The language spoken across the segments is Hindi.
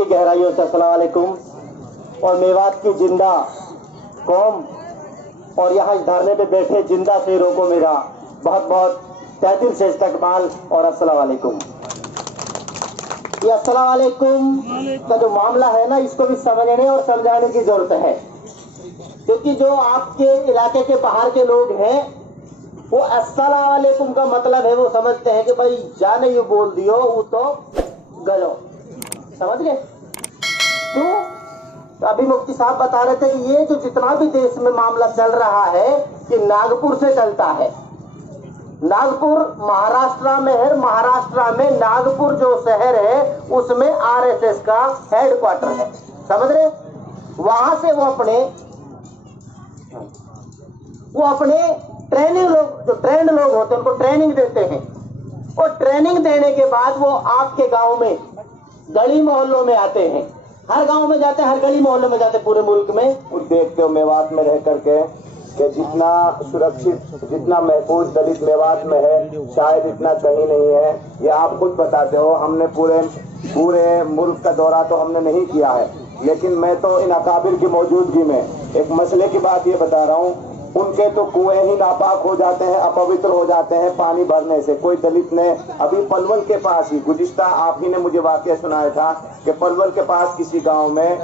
की गहराइयों से अस्सलाम वालेकुम। और मेवात की जिंदा कौम और यहाँ इस धरने पे बैठे जिंदा शेरों को मेरा बहुत बहुत तहे दिल से इस्तकबाल और अस्सलाम वालेकुम। ये अस्सलाम वालेकुम का जो मामला है ना, इसको भी समझने और समझाने की जरूरत है, क्योंकि जो आपके इलाके के बाहर के लोग हैं वो अस्सलाम वालेकुम का मतलब है वो समझते हैं कि भाई जाने यू बोल दियो वो तो गयो, समझ गए। तो अभी मुफ्ती साहब बता रहे थे ये जो जितना भी देश में मामला चल रहा है कि नागपुर से चलता है। नागपुर महाराष्ट्र में है, महाराष्ट्र में नागपुर जो शहर है उसमें आरएसएस का हेडक्वार्टर है, समझ रहे। वहां से वो अपने ट्रेनिंग लोग जो ट्रेंड लोग होते हैं उनको ट्रेनिंग देते हैं, और ट्रेनिंग देने के बाद वो आपके गांव में गली मोहल्लों में आते हैं, हर गांव में जाते हैं, हर गली मोहल्लों में जाते हैं पूरे मुल्क में। देखते हो मेवात में रह करके कि जितना सुरक्षित जितना महफूज दलित मेवात में है शायद इतना कहीं नहीं है। ये आप खुद बताते हो, हमने पूरे मुल्क का दौरा तो हमने नहीं किया है, लेकिन मैं तो इन अकाबिर की मौजूदगी में एक मसले की बात ये बता रहा हूँ। उनके तो कुएं ही नापाक हो जाते हैं, अपवित्र हो जाते हैं पानी भरने से। कोई दलित ने अभी पलवल के पास ही गुज़िश्ता आप ही ने मुझे वाकया सुनाया था कि पलवल के पास किसी गांव में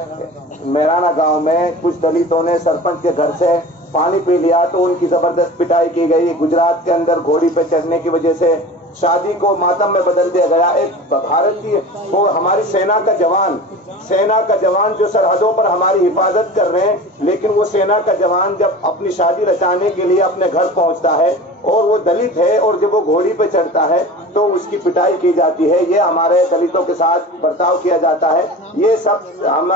मेराना गांव में कुछ दलितों ने सरपंच के घर से पानी पी लिया तो उनकी जबरदस्त पिटाई की गई। गुजरात के अंदर घोड़ी पे चढ़ने की वजह से शादी को मातम में बदल दिया गया। एक भारतीय वो हमारी सेना का जवान जो सरहदों पर हमारी हिफाजत कर रहे हैं, लेकिन वो सेना का जवान जब अपनी शादी रचाने के लिए अपने घर पहुंचता है और वो दलित है और जब वो घोड़ी पे चढ़ता है तो उसकी पिटाई की जाती है। ये हमारे दलितों के साथ बर्ताव किया जाता है। ये सब हम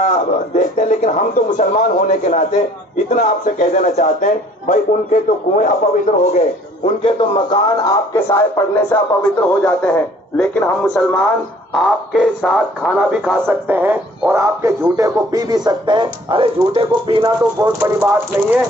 देखते हैं, लेकिन हम तो मुसलमान होने के नाते इतना आपसे कह देना चाहते हैं, भाई उनके तो कुएं अपवित्र हो गए, उनके तो मकान आपके साए पड़ने से अपवित्र हो जाते हैं, लेकिन हम मुसलमान आपके साथ खाना भी खा सकते हैं और आपके झूठे को पी भी सकते हैं। अरे झूठे को पीना तो बहुत बड़ी बात नहीं है।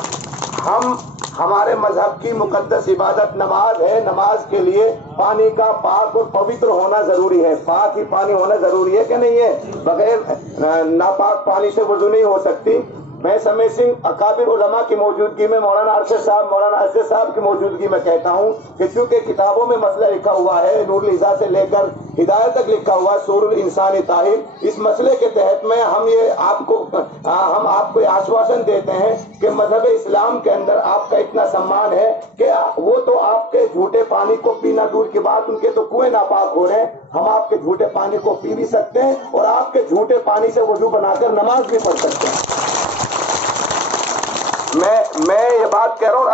हमारे मजहब की मुकद्दस इबादत नमाज है, नमाज के लिए पानी का पाक और पवित्र होना जरूरी है। पाक ही पानी होना जरूरी है कि नहीं है? बगैर नापाक पानी से वुज़ू नहीं हो सकती। मैं समय सिंह अकाबिर उलमा की मौजूदगी में मौलाना अरशद साहब की मौजूदगी में कहता हूँ कि चूंकि किताबों में मसला लिखा हुआ है, नूरुल इज़ा से लेकर हिदायत तक लिखा हुआ सूरुल इंसान ताहिर, इस मसले के तहत में हम आपको आश्वासन देते हैं कि मजहब इस्लाम के अंदर आपका इतना सम्मान है कि वो तो आपके झूठे पानी को पीना दूर की बात, उनके तो कुएं नापाक हो रहे हैं, हम आपके झूठे पानी को पी भी सकते हैं और आपके झूठे पानी से वुज़ू बनाकर नमाज भी पढ़ सकते हैं। मैं ये बात कह रहा हूँ,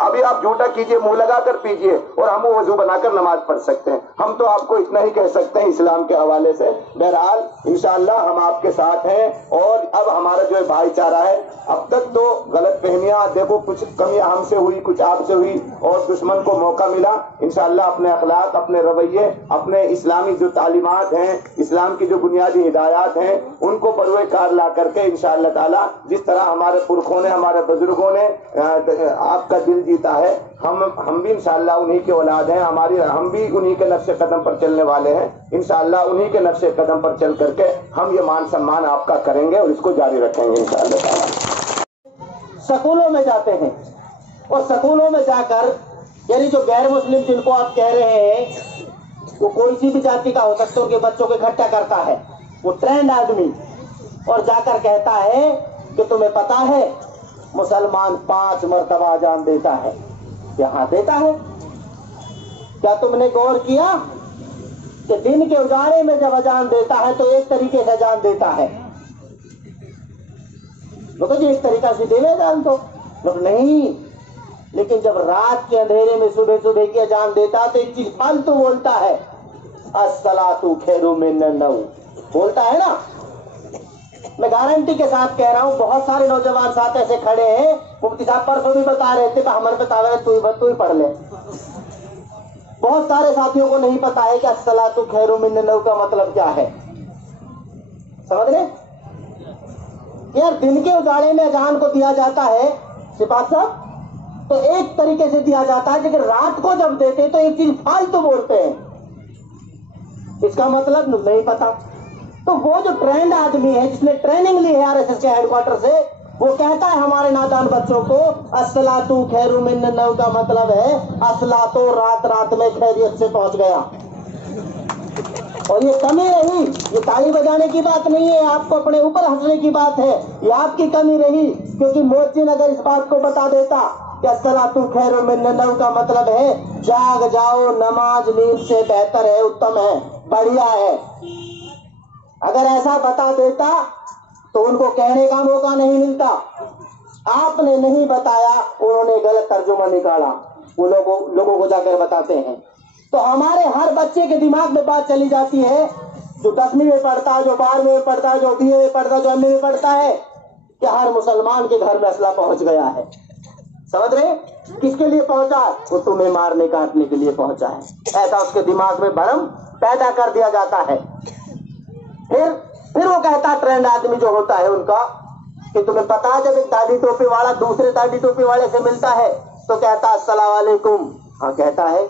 अभी आप झूठा कीजिए, मुंह लगाकर पीजिए और हम वुज़ू बनाकर नमाज पढ़ सकते हैं। हम तो आपको इतना ही कह सकते हैं इस्लाम के हवाले से। बहरहाल इंशाअल्लाह हम आपके साथ हैं और अब हमारा जो भाईचारा है, अब तक तो गलत फहमियां देखो, कुछ कमियां हमसे हुई, कुछ आपसे हुई और दुश्मन को मौका मिला। इंशाअल्लाह अपने अखलाक, अपने रवैये, अपने इस्लामी जो तालीमात हैं, इस्लाम की जो बुनियादी हिदायत हैं, उनको बरोए कार ला करके इंशाअल्लाह ताला जिस तरह हमारे पुरखों ने, हमारे बुजुर्गों ने आपका दिल जीता है, हम भी इंशाअल्लाह उन्हीं के औलाद हैं, हम भी उन्हीं के नक्शे कदम पर चलने वाले हैं। इंशाअल्लाह उन्हीं के नक्शे कदम पर चल करके हम ये मान सम्मान आपका करेंगे और इसको जारी रखेंगे इंशाअल्लाह ताला। स्कूलों में जाते हैं और स्कूलों में जाकर यानी जो गैर मुस्लिम जिनको आप कह रहे हैं वो कोई सी भी जाति का हो सकता है, उनके बच्चों को इकट्ठा करता है वो ट्रेंड आदमी और जाकर कहता है कि तुम्हें पता है मुसलमान 5 मरतबा अजान देता है। यहाँ देता है? क्या तुमने गौर किया कि दिन के उजाले में जब अजान देता है तो एक तरीके से अजान देता है, लोग जी एक तरीका से देवे अजान तो लोग नहीं, लेकिन जब रात के अंधेरे में सुबह की अजान देता है तो एक चीज फालतू बोलता है, अस्सलातु खैरु मिनन नौम बोलता है ना। मैं गारंटी के साथ कह रहा हूँ, बहुत सारे नौजवान साथ ऐसे खड़े हैं, मुफ्ती साहब परसों भी बता रहे थे हमारे बतावे तू ही पढ़ ले। बहुत सारे साथियों को नहीं पता है कि अस्सलातु खैरु मिनन नौम का मतलब क्या है, समझ रहे यार। दिन के उजाले में अजान को दिया जाता है सिपाही साहब तो एक तरीके से दिया जाता है, लेकिन रात को जब देते तो एक चीज फालतू बोलते हैं, इसका मतलब नहीं पता। तो वो जो ट्रेंड आदमी है जिसने ट्रेनिंग ली है आरएसएस के हेडक्वार्टर से, वो कहता है हमारे नादान बच्चों को अस्सलातु खैरु मिन नौम का मतलब है असला तो रात रात में खैरियत से पहुंच गया। और ये कमी रही, ये ताली बजाने की बात नहीं है, आपको अपने ऊपर हंसने की बात है, ये आपकी कमी रही। क्योंकि मोहसिन अगर इस बात को बता देता कि अस्सलातु खैरु मिन नौम का मतलब है जाग जाओ, नमाज नींद से बेहतर है, उत्तम है, बढ़िया है, अगर ऐसा बता देता तो उनको कहने का मौका नहीं मिलता। आपने नहीं बताया, उन्होंने गलत तर्जुमा निकाला, वो लोगों को जाकर बताते हैं। तो हमारे हर बच्चे के दिमाग में बात चली जाती है, जो 10वीं में पढ़ता है, जो 12वीं में पढ़ता है, जो BA में पढ़ता है, जो MA में पढ़ता है, कि हर मुसलमान के घर में असला पहुंच गया है। समझ रहे? किसके लिए पहुंचा? वो तुम्हें मारने काटने के लिए पहुंचा है, ऐसा उसके दिमाग में भ्रम पैदा कर दिया जाता है। फिर वो कहता ट्रेंड आदमी जो होता है उनका, कि तुम्हें पता है जब एक दाढ़ी टोपी वाला दूसरे दाढ़ी टोपी वाले से मिलता है तो कहता अस्सलाम वालेकुम, हाँ कहता है।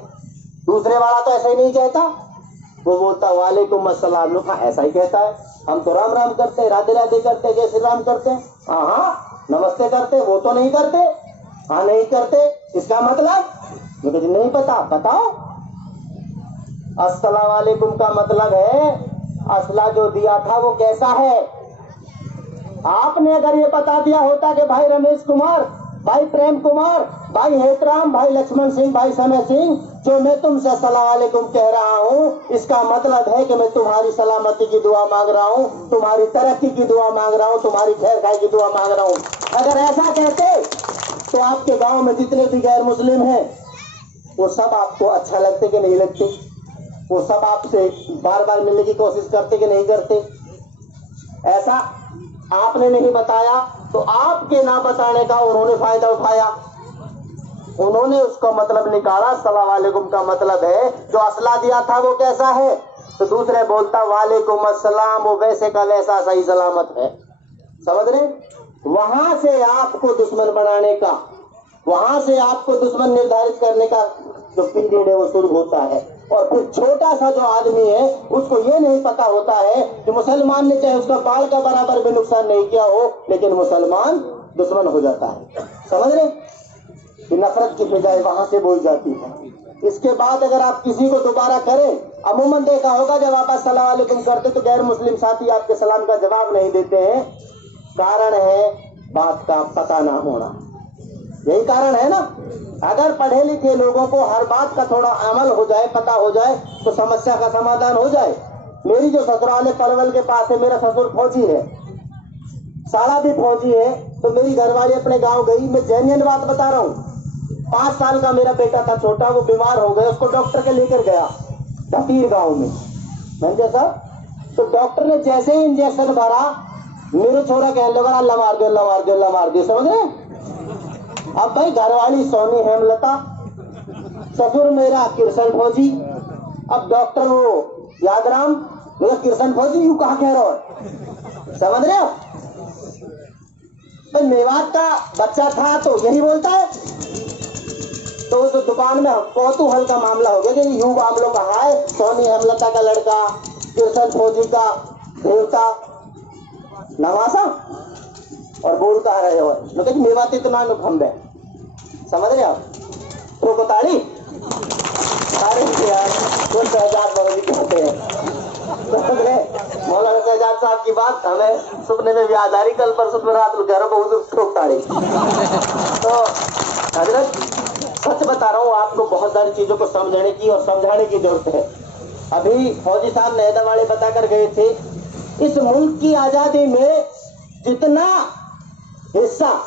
दूसरे वाला तो ऐसा ही नहीं कहता, वो बोलता वालेकुम अस्सलाम, लोग हाँ ऐसा ही कहता है। हम तो राम राम करते हैं, राधे राधे करते हैं, जय श्री राम करते हैं, हाँ नमस्ते करते, वो तो नहीं करते, हाँ नहीं करते, इसका मतलब मुझे नहीं पता, बताओ। अस्सलाम वालेकुम का मतलब है असला जो दिया था वो कैसा है। आपने अगर ये बता दिया होता कि भाई रमेश कुमार, भाई प्रेम कुमार, भाई हेतराम, भाई लक्ष्मण सिंह, भाई समय सिंह, जो मैं तुमसे अस्सलाम वालेकुम कह रहा हूँ, इसका मतलब है कि मैं तुम्हारी सलामती की दुआ मांग रहा हूँ, तुम्हारी तरक्की की दुआ मांग रहा हूँ, तुम्हारी खैर खाई की दुआ मांग रहा हूँ। अगर ऐसा कहते तो आपके गांव में जितने भी गैर मुस्लिम हैं वो सब आपको अच्छा लगते कि नहीं लगते? वो सब आपसे बार बार मिलने की कोशिश करते कि नहीं करते? ऐसा आपने नहीं बताया तो आपके ना बताने का उन्होंने फायदा उठाया, उन्होंने उसका मतलब निकाला। अस्सलाम वालेकुम का मतलब है जो असला दिया था वो कैसा है, तो दूसरे बोलता वालेकुम अस्सलाम, वो वैसे का वैसा सही सलामत है। समझ रहे? वहां से आपको दुश्मन बनाने का, वहां से आपको दुश्मन निर्धारित करने का जो पीरियड है वो शुरू होता है। और फिर छोटा सा जो आदमी है उसको ये नहीं पता होता है कि मुसलमान ने चाहे उसका बाल का बराबर भी नुकसान नहीं किया हो, लेकिन मुसलमान दुश्मन हो जाता है। समझ रहे? कि नफरत की बजाय वहां से बोल जाती है। इसके बाद अगर आप किसी को दोबारा करें, अमूमन देखा होगा जब आप अस्सलाम वालेकुम करते तो गैर मुस्लिम साथी आपके सलाम का जवाब नहीं देते हैं। कारण है बात का पता ना होना, यही कारण है ना। अगर पढ़े लिखे लोगों को हर बात का थोड़ा अमल हो जाए, पता हो जाए, तो समस्या का समाधान हो जाए। मेरी जो ससुराल है पलवल के पास है, मेरा ससुर फौजी है, साला भी फौजी है, तो मेरी घरवाली अपने गांव गई। मैं जेन्युइन बात बता रहा हूँ। 5 साल का मेरा बेटा था छोटा, वो बीमार हो गया, उसको डॉक्टर के लेकर गया धपीर गांव में, समझे साहब। तो डॉक्टर ने जैसे ही इंजेक्शन भरा, मेरे छोरा कहने लगा अल्लाह मार दो, अल्लाह मार दो, अल्लाह मार दो। समझ रहे? अब भाई घरवाली सोनी हेमलता, ससुर मेरा किरसन फौजी, अब डॉक्टर वो यादराम, मेरा किरसन फौजी, यू कहा कह रहा है? समझ रहे हो? तो मेवात का बच्चा था तो यही बोलता है। तो उस दुकान में कौतूहल का मामला हो गया कि यू हम लोग कहा है सोनी हेमलता का लड़का, किरसन फौजी का देवता नवासा, और बोल कहा रहे हो लोग मेवात इतना हम है। समझ रहे आप? तो बताड़ी सारे यार तो शहजाद बरदी कहते हैं। समझ रहे? मौलाना शहजाद साहब की बात हमें सुपने में भी याद आ रही, कल परसों में रात कह रहा बहुत ताड़ी। तो हजरत सच बता रहा हूँ आपको, बहुत सारी चीजों को समझने की और समझाने की जरूरत है। अभी फौजी साहब नैदा वाले बता कर गए थे, इस मुल्क की आजादी में जितना हिस्सा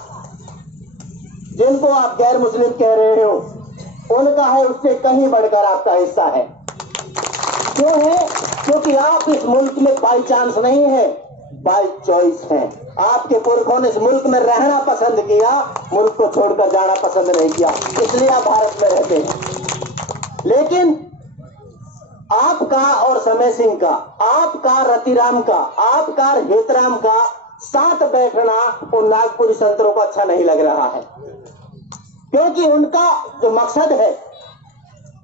जिनको आप गैर मुस्लिम कह रहे हो उनका है, उससे कहीं बढ़कर आपका हिस्सा है। क्यों है? क्योंकि आप इस मुल्क में बाई चांस नहीं है, बाई चॉइस है। आपके पुरखों ने इस मुल्क में रहना पसंद किया, मुल्क को छोड़कर जाना पसंद नहीं किया, इसलिए आप भारत में रहते हैं। लेकिन आपका और समय सिंह का, आपका रतिराम का, आपका हेतराम का साथ बैठना उन नागपुरी संतरों को अच्छा नहीं लग रहा है, क्योंकि उनका जो मकसद है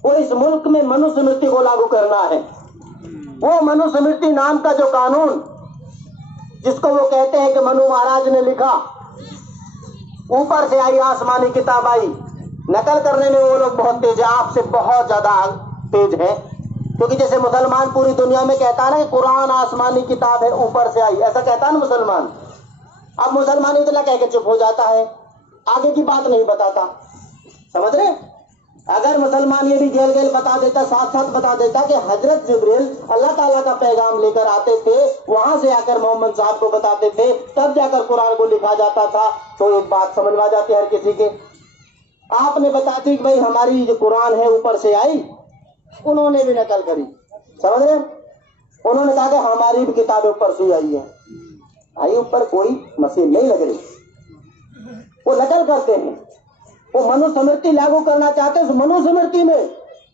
वो इस मुल्क में मनुस्मृति को लागू करना है। वो मनुस्मृति नाम का जो कानून, जिसको वो कहते हैं कि मनु महाराज ने लिखा, ऊपर से आई आसमानी किताब आई, नकल करने में वो लोग बहुत तेज है, आपसे बहुत ज्यादा तेज है। क्योंकि जैसे मुसलमान पूरी दुनिया में कहता है ना कि कुरान आसमानी किताब है, ऊपर से आई, ऐसा कहता है ना मुसलमान। अब मुसलमान इतना कह के चुप हो जाता है, आगे की बात नहीं बताता। समझ रहे? अगर मुसलमान ये भी गेल गेल बता देता, साथ साथ बता देता कि हजरत जिब्रील अल्लाह ताला का पैगाम लेकर आते थे, वहां से आकर मोहम्मद साहब को बताते थे, तब जाकर कुरान को लिखा जाता था, तो एक बात समझ में आ जाती है हर किसी के। आपने बता दी कि भाई हमारी जो कुरान है ऊपर से आई, उन्होंने भी नकल करी। समझ रहे? उन्होंने कहा कि हमारी भी किताबें ऊपर से आई है। आई ऊपर कोई मशीन नहीं लग रही, वो नकल करते हैं। वो मनुस्मृति लागू करना चाहते हैं। उस मनुस्मृति में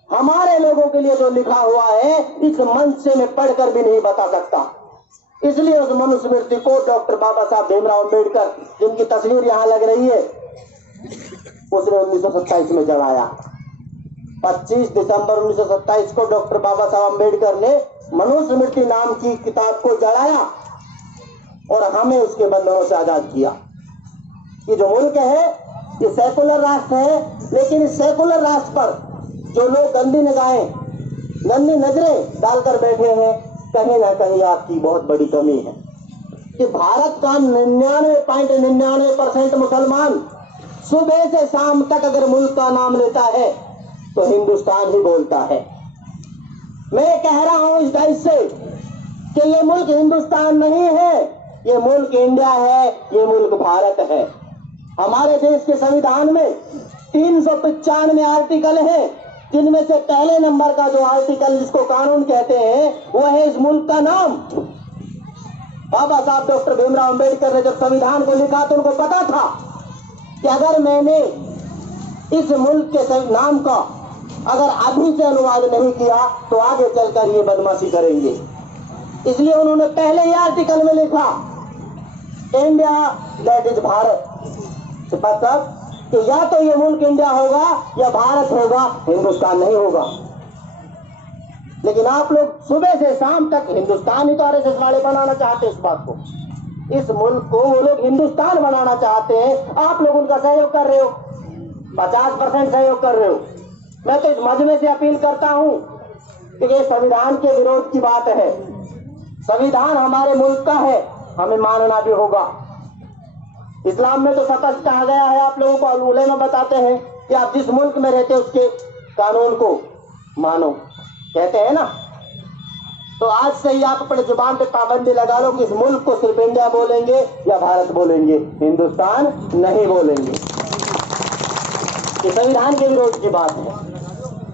हमारे लोगों के लिए जो लिखा हुआ है, इस मंच से मैं पढ़कर भी नहीं बता सकता। इसलिए उस मनुस्मृति को डॉक्टर बाबा साहब भीमराव अम्बेडकर, जिनकी तस्वीर यहाँ लग रही है, उसने 1927 में जलाया। 25 दिसंबर 1927 को डॉक्टर बाबा साहब अम्बेडकर ने मनुस्मृति नाम की किताब को जलाया और हमें उसके बंधनों से आजाद किया। ये जो मुल्क है, ये सेकुलर राष्ट्र है, लेकिन इस सेकुलर राष्ट्र पर जो लोग गंदी निगाहें, गंदी नजरें डालकर बैठे हैं, कहीं ना कहीं आपकी बहुत बड़ी कमी है। कि भारत का 99.99% मुसलमान सुबह से शाम तक अगर मुल्क का नाम लेता है तो हिंदुस्तान ही बोलता है। मैं कह रहा हूं इस देश से कि ये मुल्क हिंदुस्तान नहीं है, ये मुल्क इंडिया है, ये मुल्क भारत है। हमारे देश के संविधान में 395 आर्टिकल हैं, जिनमें से पहले नंबर का जो आर्टिकल, जिसको कानून कहते हैं, वह है इस मुल्क का नाम। बाबा साहब डॉक्टर भीमराव अम्बेडकर ने जब संविधान को लिखा तो उनको पता था कि अगर मैंने इस मुल्क के नाम का अगर अभी से अनुवाद नहीं किया तो आगे चलकर ये बदमाशी करेंगे। इसलिए उन्होंने पहले ही आर्टिकल में लिखा, इंडिया दैट इज भारत। मतलब कि या तो ये मुल्क इंडिया होगा या भारत होगा, हिंदुस्तान नहीं होगा। लेकिन आप लोग सुबह से शाम तक हिंदुस्तान ही तो आरएसएस वाले बनाना चाहते हैं। इस बात को, इस मुल्क को वो लोग हिंदुस्तान बनाना चाहते हैं, आप लोग उनका सहयोग कर रहे हो, 50% सहयोग कर रहे हो। मैं तो इस मजमे से अपील करता हूं कि ये संविधान के विरोध की बात है। संविधान हमारे मुल्क का है, हमें मानना भी होगा। इस्लाम में तो स्पष्ट कहा गया है, आप लोगों को उलेमा बताते हैं कि आप जिस मुल्क में रहते हैं उसके कानून को मानो, कहते हैं ना। तो आज से ही आप अपने जुबान पे पाबंदी लगा लो कि इस मुल्क को सिर्फ इंडिया बोलेंगे या भारत बोलेंगे, हिंदुस्तान नहीं बोलेंगे। ये संविधान के विरोध की बात है।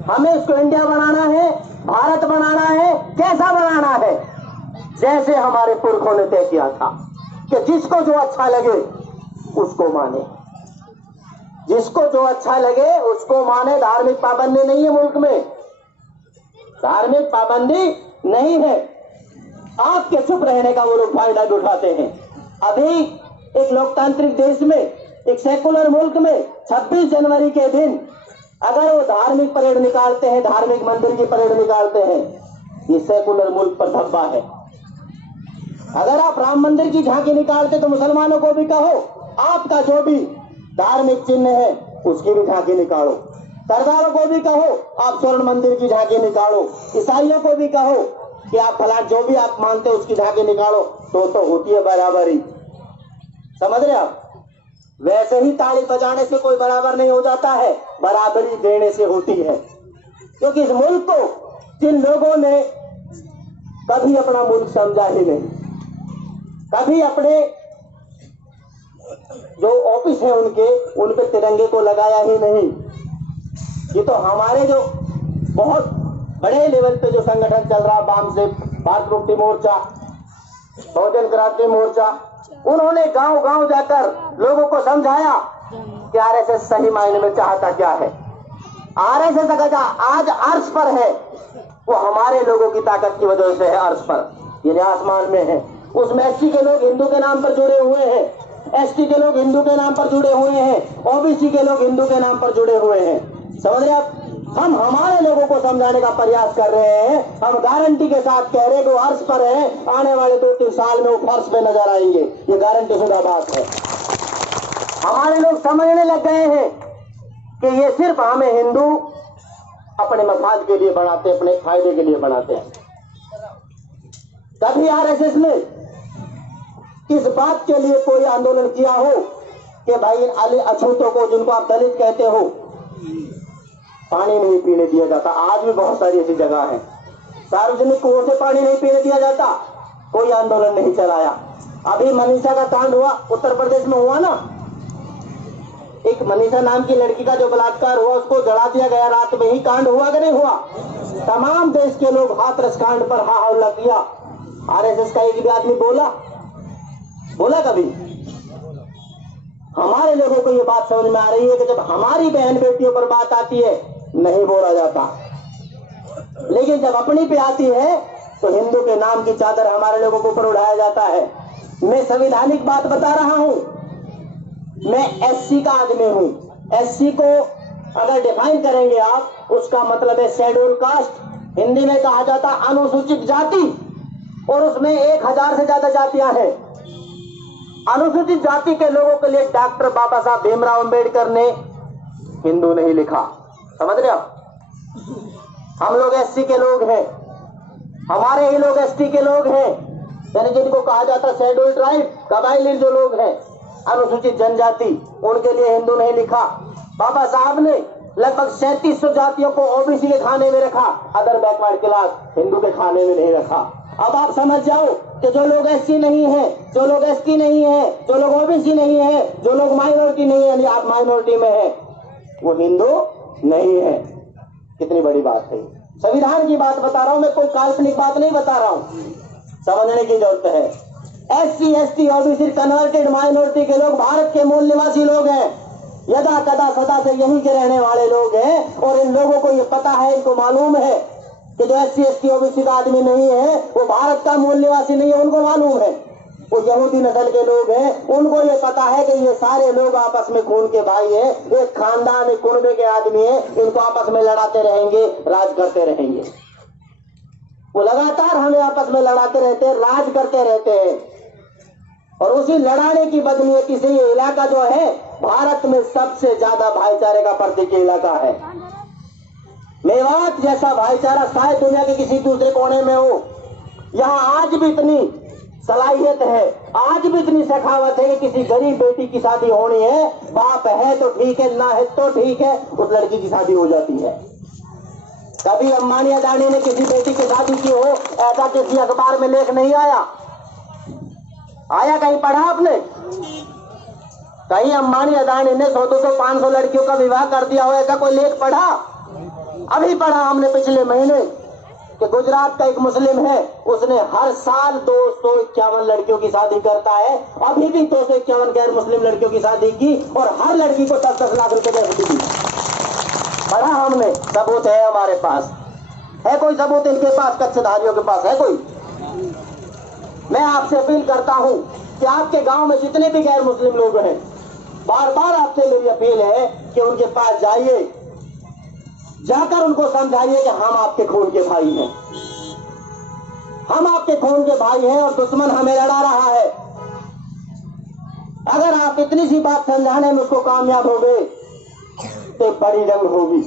हमें इसको इंडिया बनाना है, भारत बनाना है। कैसा बनाना है? जैसे हमारे पुरखों ने तय किया था कि जिसको जो अच्छा लगे उसको माने, जिसको जो अच्छा लगे उसको माने। धार्मिक पाबंदी नहीं है मुल्क में, धार्मिक पाबंदी नहीं है। आपके चुप रहने का वो लोग फायदा उठाते हैं। अभी एक लोकतांत्रिक देश में, एक सेकुलर मुल्क में 26 जनवरी के दिन अगर वो धार्मिक परेड निकालते हैं, धार्मिक मंदिर की परेड निकालते हैं, ये सेकुलर मुल्क पर धब्बा है। अगर आप राम मंदिर की झांकी निकालते तो मुसलमानों को भी कहो आपका जो भी धार्मिक चिन्ह है उसकी भी झांकी निकालो। सरदारों को भी कहो आप स्वर्ण मंदिर की झांकी निकालो। ईसाइयों को भी कहो कि आप फलां जो भी आप मानते हो उसकी झांकी निकालो, तो होती है बराबरी। समझ रहे आप? वैसे ही ताली बजाने से कोई बराबर नहीं हो जाता है, बराबरी देने से होती है। क्योंकि इस मुल्क को जिन लोगों ने कभी अपना मुल्क समझा ही नहीं, कभी अपने जो ऑफिस है उन पे तिरंगे को लगाया ही नहीं। ये तो हमारे जो बहुत बड़े लेवल पे जो संगठन चल रहा, वाम से भारत मुक्ति मोर्चा, बहुजन क्रांति मोर्चा, उन्होंने गांव गांव जाकर लोगों को समझाया कि आरएसएस सही मायने में चाहता क्या है। आरएसएस अगर आज अर्श पर है, वो हमारे लोगों की ताकत की वजह से है। अर्श पर, यानी आसमान में है। उसमें एससी के लोग हिंदू के नाम पर जुड़े हुए हैं, एसटी के लोग हिंदू के नाम पर जुड़े हुए हैं, ओबीसी के लोग हिंदू के नाम पर जुड़े हुए हैं। समझ रहे आप? हम हमारे लोगों को समझाने का प्रयास कर रहे हैं। हम गारंटी के साथ कह रहे हैं कि वो अर्श पर है, आने वाले 2-3 साल में वो फर्श पे नजर आएंगे। ये गारंटी शुदा बात है। हमारे लोग समझने लग गए हैं कि ये सिर्फ हमें हिंदू अपने मफाद के लिए बनाते, अपने फायदे के लिए बनाते हैं। कभी आरएसएस ने इस बात के लिए कोई आंदोलन किया हो कि भाई अली अछूतों को, जिनको आप दलित कहते हो, पानी नहीं पीने दिया जाता? आज भी बहुत सारी ऐसी जगह है, सार्वजनिक कुओं से पानी नहीं पीने दिया जाता, कोई आंदोलन नहीं चलाया। अभी मनीषा का कांड हुआ, उत्तर प्रदेश में हुआ ना, एक मनीषा नाम की लड़की का जो बलात्कार हुआ, उसको जला दिया गया, रात में ही कांड हुआ कि नहीं हुआ? तमाम देश के लोग हाथरस कांड पर हा हल्ला किया। आरएसएस का एक भी आदमी बोला कभी? हमारे लोगों को ये बात समझ में आ रही है कि जब हमारी बहन बेटियों पर बात आती है नहीं बोला जाता, लेकिन जब अपनी पे आती है तो हिंदू के नाम की चादर हमारे लोगों को ऊपर उड़ाया जाता है। मैं संवैधानिक बात बता रहा हूं, मैं एससी का आदमी हूं। एससी को अगर डिफाइन करेंगे आप, उसका मतलब है शेड्यूल कास्ट, हिंदी में कहा जाता अनुसूचित जाति, और उसमें 1000 से ज्यादा जातियां हैं। अनुसूचित जाति के लोगों के लिए डॉक्टर बाबा साहब भीमराव अंबेडकर ने हिंदू नहीं लिखा। समझ रहे आप? हम लोग एससी के लोग हैं, हमारे ही लोग एसटी के लोग हैं, यानी जिनको कहा जाता शेड्यूल ट्राइब, कबायली जो लोग हैं, अनुसूचित जनजाति, उनके लिए हिंदू नहीं लिखा। बाबा साहब ने लगभग 3700 जातियों को ओबीसी के खाने में रखा, अदर बैकवर्ड क्लास हिंदू के खाने में नहीं रखा। अब आप समझ जाओ कि जो लोग एससी नहीं है, जो लोग एसटी नहीं है, जो लोग ओबीसी नहीं है, जो लोग माइनॉरिटी नहीं है, यानी आप माइनॉरिटी में है, वो हिंदू नहीं है। कितनी बड़ी बात है। संविधान की बात बता रहा हूं मैं, कोई काल्पनिक बात नहीं बता रहा हूं, समझने की जरूरत है। SC ST OBC converted minority के लोग भारत के मूल निवासी लोग हैं, यदा कदा सदा से यहीं के रहने वाले लोग हैं, और इन लोगों को ये पता है, इनको मालूम है कि जो एससी एसटी ओबीसी का आदमी नहीं है वो भारत का मूल निवासी नहीं है। उनको मालूम है, वो यहूदी नस्ल के लोग हैं, उनको ये पता है कि ये सारे लोग आपस में खून के भाई हैं, एक खानदान एक कुनबे के आदमी है, इनको आपस में लड़ाते रहेंगे, राज करते रहेंगे। वो लगातार हमें आपस में लड़ाते रहते हैं, राज करते रहते हैं, और उसी लड़ाने की बदनीयती से ये इलाका जो है भारत में सबसे ज्यादा भाईचारे का प्रतीक इलाका है। मेवात जैसा भाईचारा शायद दुनिया के किसी दूसरे कोने में हो। यहाँ आज भी इतनी सलाहियत है, आज भी इतनी सखावत है कि किसी गरीब बेटी की शादी होनी है, बाप है तो ठीक है, ना है तो ठीक है, उस लड़की की शादी हो जाती है। कभी अंबानी अदानी ने किसी बेटी की शादी की हो, ऐसा किसी अखबार में लेख नहीं आया? कहीं पढ़ा आपने? कहीं अंबानी अदानी ने 100-200 500 लड़कियों का विवाह कर दिया हो, ऐसा कोई लेख पढ़ा? अभी पढ़ा हमने पिछले महीने कि गुजरात का एक मुस्लिम है, उसने हर साल 251 लड़कियों की शादी करता है, अभी भी 251 गैर मुस्लिम लड़कियों की शादी की, और हर लड़की को 10-10 लाख रुपए दी। पढ़ा हमने, सबूत है हमारे पास। है कोई सबूत इनके पास, कक्षधारियों के पास है कोई? मैं आपसे अपील करता हूं कि आपके गांव में जितने भी गैर मुस्लिम लोग हैं, बार बार आपसे मेरी अपील है कि उनके पास जाइए, जाकर उनको समझाइए कि हम आपके खून के भाई हैं, हम आपके खून के भाई हैं, और दुश्मन हमें लड़ा रहा है। अगर आप इतनी सी बात समझाने में उसको कामयाब हो गए तो बड़ी जंग होगी।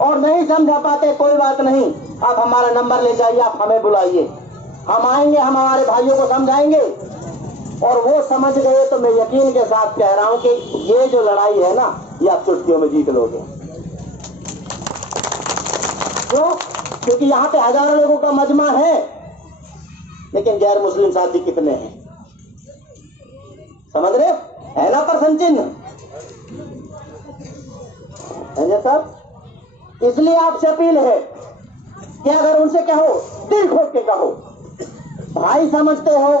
और नहीं समझा पाते कोई बात नहीं, आप हमारा नंबर ले जाइए, आप हमें बुलाइए, हम आएंगे, हम हमारे भाइयों को समझाएंगे, और वो समझ गए तो मैं यकीन के साथ कह रहा हूं कि ये जो लड़ाई है ना, ये आप चुटकियों में जीत लोगे। क्यों? क्योंकि यहाँ पे हजारों लोगों का मजमा है, लेकिन गैर मुस्लिम साथी कितने हैं? समझ रहे है ना? प्रश्न चिन्ह है साहब। इसलिए आपसे अपील है कि अगर उनसे कहो, दिल खोल के कहो, भाई समझते हो,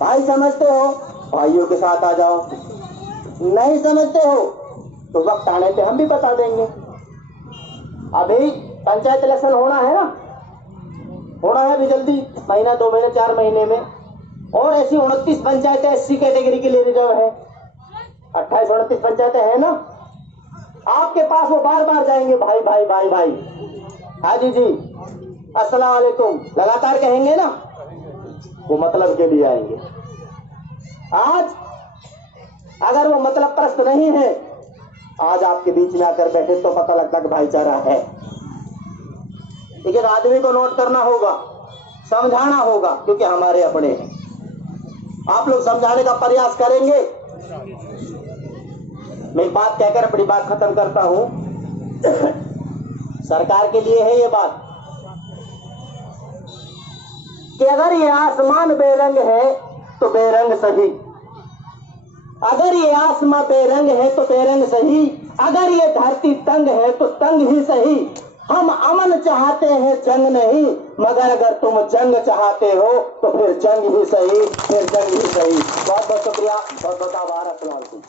भाई समझते हो, भाइयों के साथ आ जाओ, नहीं समझते हो तो वक्त आने पे हम भी बता देंगे। अभी पंचायत इलेक्शन होना है ना, होना है अभी जल्दी, महीना 2 महीने 4 महीने में, और ऐसी 29 पंचायतें एससी कैटेगरी के लिए रिजर्व है। 28-29 पंचायतें हैं ना, आपके पास वो बार बार जाएंगे, भाई भाई भाई भाई, हाजी जी अस्सलाम वालेकुम, लगातार कहेंगे ना, वो मतलब के लिए आएंगे। आज अगर वो मतलब प्रस्त नहीं है, आज आपके बीच में आकर बैठे तो पता लगता कि भाईचारा है। लेकिन आदमी को नोट करना होगा, समझाना होगा, क्योंकि हमारे अपने हैं। आप लोग समझाने का प्रयास करेंगे। मैं एक बात कहकर अपनी बात खत्म करता हूं। सरकार के लिए है ये बात कि अगर ये आसमान बेरंग है तो बेरंग सही, अगर ये आसमां बेरंग है तो बेरंग सही, अगर ये धरती तंग है तो तंग ही सही। हम अमन चाहते हैं, जंग नहीं, मगर अगर तुम जंग चाहते हो तो फिर जंग ही सही, फिर जंग ही सही। बहुत बहुत शुक्रिया, बहुत बहुत आभार। अस्सलाम वालेकुम।